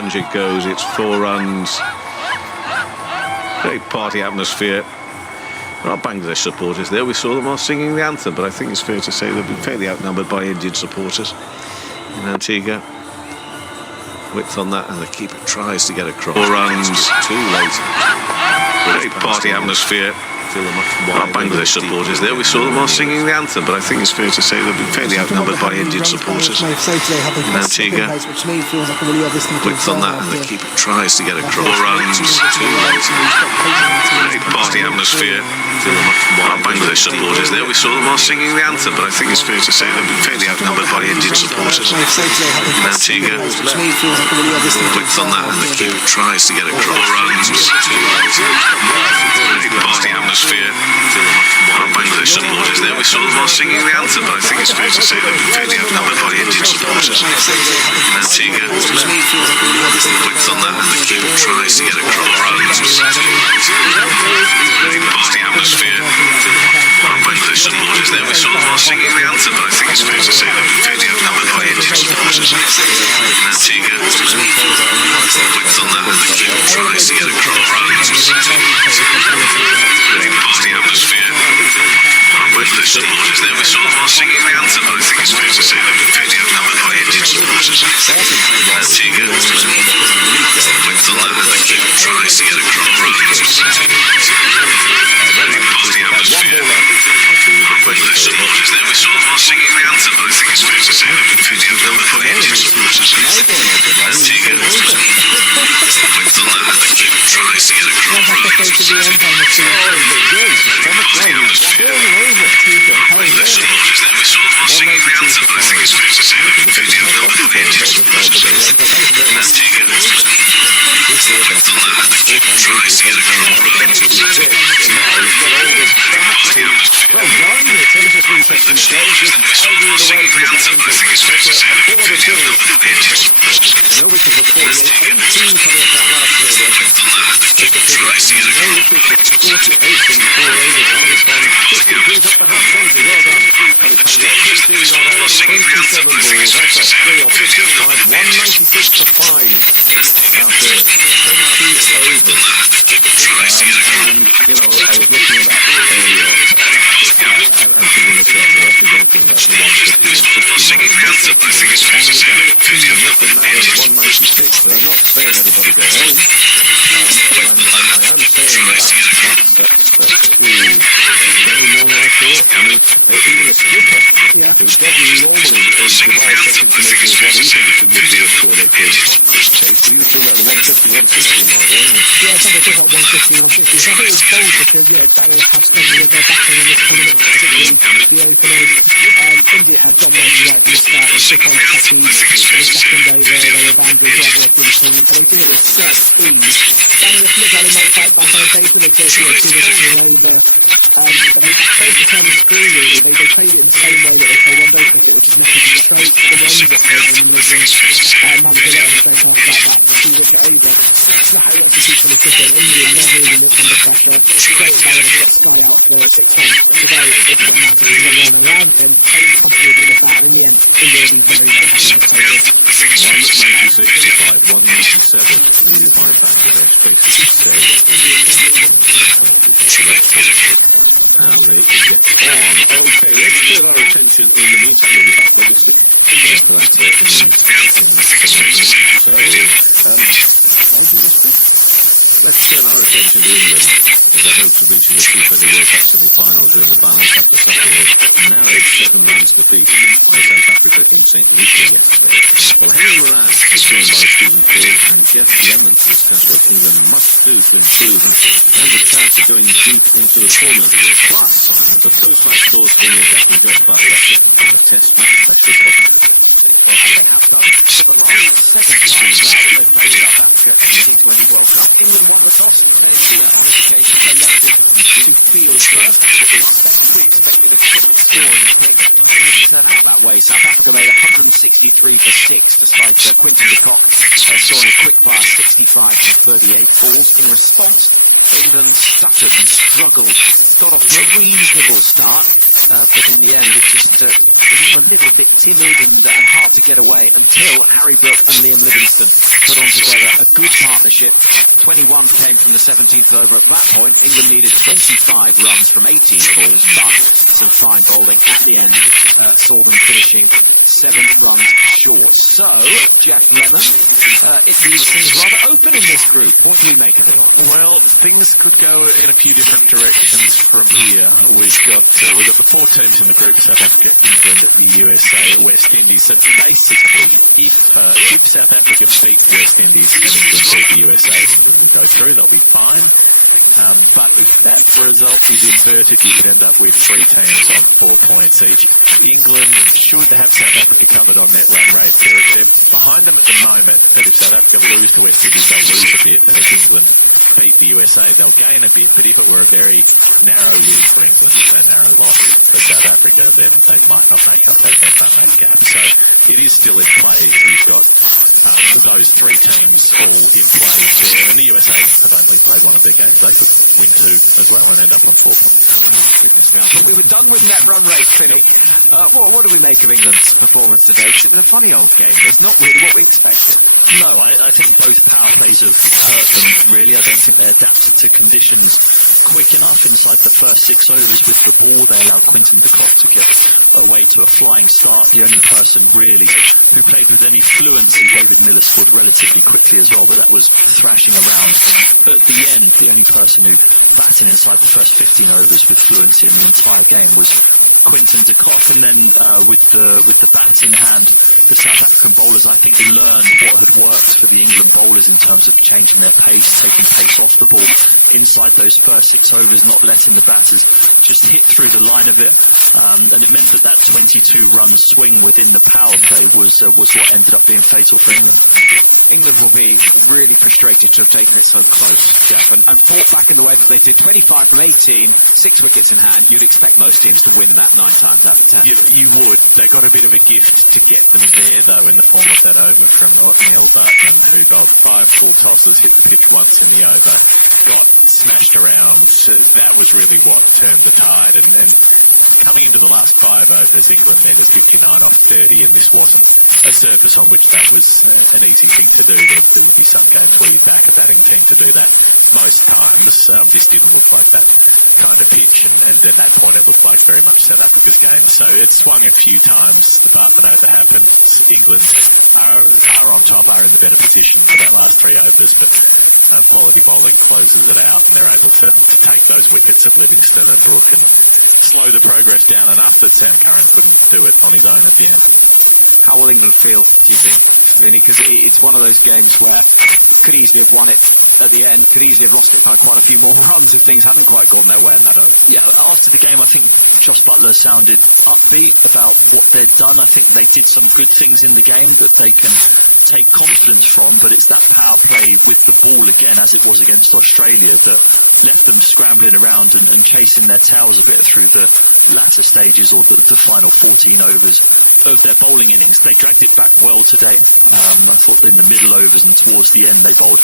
plunge it goes. It's 4 runs. Great party atmosphere. There are Bangladesh supporters there. We saw them all singing the anthem, but I think it's fair to say they've been fairly outnumbered by Indian supporters in Antigua. Width on that, and the keeper tries to get across. 4 runs, too late. Great party atmosphere. There are Bangladesh supporters there. We saw them all singing the anthem, but I think it's fair to say they've been fairly outnumbered by Indian supporters in Antigua. Width on that, and the keeper tries to get across. 4 runs, too late. Great party atmosphere. There are Bangladesh supporters there. We saw them all singing the anthem, but I think it's fair to say they've been fairly outnumbered by Indian supporters in Antigua. Width on that, and the keeper tries to get across. 4 runs, too late. Great party atmosphere. There are Bangladesh supporters there. We saw them all singing the anthem, but I think it's fair to say they've been fairly outnumbered by Indian supporters in Antigua. Width on that, and the keeper tries to get across. 4 runs, too late. Great party atmosphere. There are Bangladesh supporters there. We saw them all singing the anthem, but I think it's fair to say they've been fairly outnumbered by Indian supporters in Antigua. Width on that, and the keeper tries to get across. 4 runs, too late. Great party atmosphere. Bangladesh supporters there. We saw them all singing the anthem, but I think it's fair to say they've been fairly outnumbered by Indian supporters in Antigua. Width on that, and the keeper tries to get across. 4 runs, too late. Great party atmosphere. Bangladesh supporters there. We saw them all singing the anthem, but I think it's fair to say they've been fairly outnumbered by Indian supporters in Antigua. Width on that, and the keeper tries to get across. 4 runs, too late. Bangladesh supporters there. We saw them all singing the anthem, but I think it's fair to say they've been fairly outnumbered by Indian supporters in Antigua. Width on that, and the keeper tries to get across. 4 runs, too late. Party atmosphere. Bangladesh supporters there. We saw them all singing the anthem, but I think it's fair to say they've been fairly outnumbered by Indian supporters in Antigua. Width on that, and the keeper tries to get India had dominated right from the start. They took on Taki in the second over. They were boundaries right the way through the tournament, but they did it with such ease. Bangladesh looked like they might fight back on occasion. They took 2 wickets in over. But they both returned the screw really. They played it in the same way that they play one-day cricket, which is nothing but straight. The runs that they were in the middle. Man was a little straight after that 2-wicket over. It's not how it works in T20 cricket. India never really looked under pressure. Straight Bangladesh got Sky out for 6 runs. Today, it doesn't matter. There's no one around him. Comfortably with that. In the end, India will be very, very happy with the 196 197 needed by Bangladesh basically stayed. How they get on. Okay, let's turn our attention in the meantime. We'll be back obviously for that let's turn our attention to England with the hopes of reaching the T20 World Cup semi-finals in the balance after suffering a narrow 7 runs defeat by South Africa in St. Lucia yesterday. Well, Henry Moran is joined by Stephen Field and Jeff Lemon to discuss what England must do to improve and the chance of going deep into the tournament. Plus, the post-match thoughts of England captain Josh Butler and the test match pressure. As they have done for the last 7 times now that they've played South Africa in the T20 World Cup. England won the toss and they, on this occasion, they left it to field first. That's what we expected. We expected a quick scoring pick. It didn't turn out that way. South Africa made 163 for 6 despite Quinton de Kock scoring a quick fire 65 from 38 balls. In response, England stuttered and struggled. Got off to a reasonable start, but in the end it just was a little bit timid and hard hard to get away until Harry Brook and Liam Livingston put on together a good partnership. 21 came from the 17th over at that point. England needed 25 runs from 18 balls, but some fine bowling at the end saw them finishing 7 runs short. So, Jeff Lemon, it leaves things rather open in this group. What do we make of it all? Well, things could go in a few different directions from here. We've got the 4 teams in the group: South Africa, England, the USA, West Indies. So basically, if South Africa beat West Indies and England beat the USA, England will go through. They'll be fine. But if that result is inverted, you could end up with 3 teams on 4 points each. England should have South Africa covered on net run rate. They're behind them at the moment, but if South Africa lose to West Indies, they'll lose a bit. And if England beat the USA, they'll gain a bit. But if it were a very narrow win for England and a narrow loss for South Africa, then they might not make up that net run rate gap. So it is still in play. You've got those 3 teams all in play in there. And the USA have only played one of their games. They could win 2 as well and end up on 4 points. Oh, goodness me. I thought we were done with net run rate, Finney. What do we make of England's performance today? It was a funny old game. It's not really what we expected. No, I think both power plays have hurt them, really. I don't think they adapted to conditions quick enough inside the first 6 overs with the ball. They allowed Quinton de Kock to get away to a flying start. The only person, really, who played with any fluency, David Miller, scored relatively quickly as well, but that was thrashing around. At the end, the only person who batted inside the first 15 overs with fluency in the entire game was Quinton de Kock, and then with the bat in hand, the South African bowlers, I think, learned what had worked for the England bowlers in terms of changing their pace, taking pace off the ball inside those first 6 overs, not letting the batters just hit through the line of it, and it meant that 22-run swing within the power play was what ended up being fatal for England. England will be really frustrated to have taken it so close, Jeff, and fought back in the way that they did. 25 from 18, 6 wickets in hand. You'd expect most teams to win that 9 times out of 10. You would. They got a bit of a gift to get them there, though, in the form of that over from Neil Bartman, who bowled 5 full tosses, hit the pitch once in the over, got smashed around. That was really what turned the tide. And coming into the last 5 overs, England netted 59 off 30, and this wasn't a surface on which that was an easy thing to do. There would be some games where you'd back a batting team to do that. Most times, this didn't look like that kind of pitch, and at that point it looked like very much South Africa's game. So it swung a few times. The Bartman over happened. England are on top, are in the better position for that last 3 overs, but quality bowling closes it out, and they're able to take those wickets of Livingston and Brook and slow the progress down enough that Sam Curran couldn't do it on his own at the end. How will England feel, do you think, Vinny? Because it's one of those games where could easily have won it at the end, could easily have lost it by quite a few more runs if things hadn't quite gone their way in that over. Yeah, after the game, I think Josh Buttler sounded upbeat about what they'd done. I think they did some good things in the game that they can take confidence from, but it's that power play with the ball again, as it was against Australia, that left them scrambling around and chasing their tails a bit through the latter stages or the final 14 overs of their bowling innings. They dragged it back well today. I thought in the middle overs and towards the end they bowled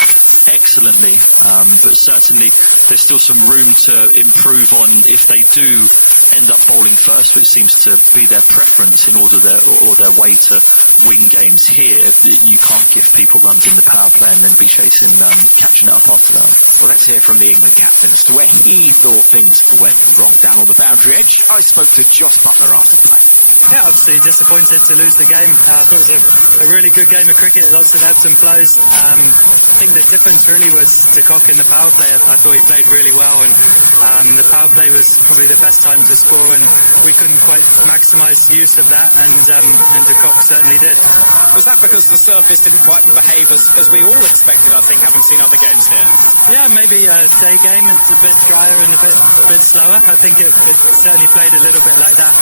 excellently, but certainly there's still some room to improve on if they do end up bowling first, which seems to be their preference in order their way to win games here. You can't give people runs in the power play and then be chasing, catching it up after that. Well, let's hear from the England captain as to where he thought things went wrong down on the boundary edge. I spoke to Josh Buttler after play. Yeah, obviously disappointed to lose the game. I thought it was a really good game of cricket, lots of ebbs and flows. I think the difference really was de Kock in the power play. I thought he played really well, and the power play was probably the best time to score, and we couldn't quite maximise the use of that, and de Kock certainly did. Was that because the surface didn't quite behave as we all expected, I think, having seen other games here? Yeah, maybe a day game is a bit drier and a bit slower. I think it certainly played a little bit like that